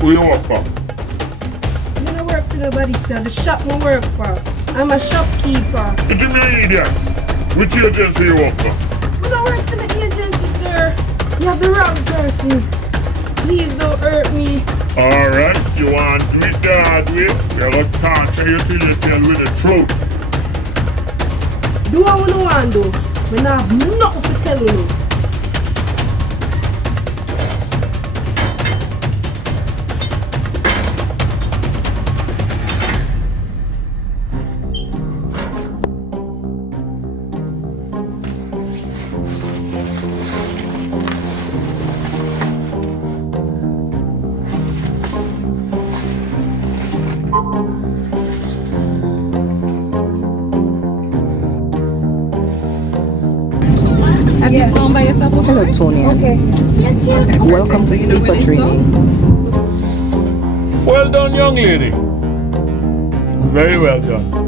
Who you work for? I don't work for nobody, sir. The shop I work for. I'm a shopkeeper. What do you mean, idiot? Which agency you work for? I don't work for the agency, sir. You have the wrong person. Please don't hurt me. Alright, you want to meet the hard way? You're going to torture you till you tell with the truth. Do what I want to do. But I have nothing to tell you. Have you found by yourself? Hello, Tony. Okay. Welcome to sleeper training. Well done, young lady. Very well done.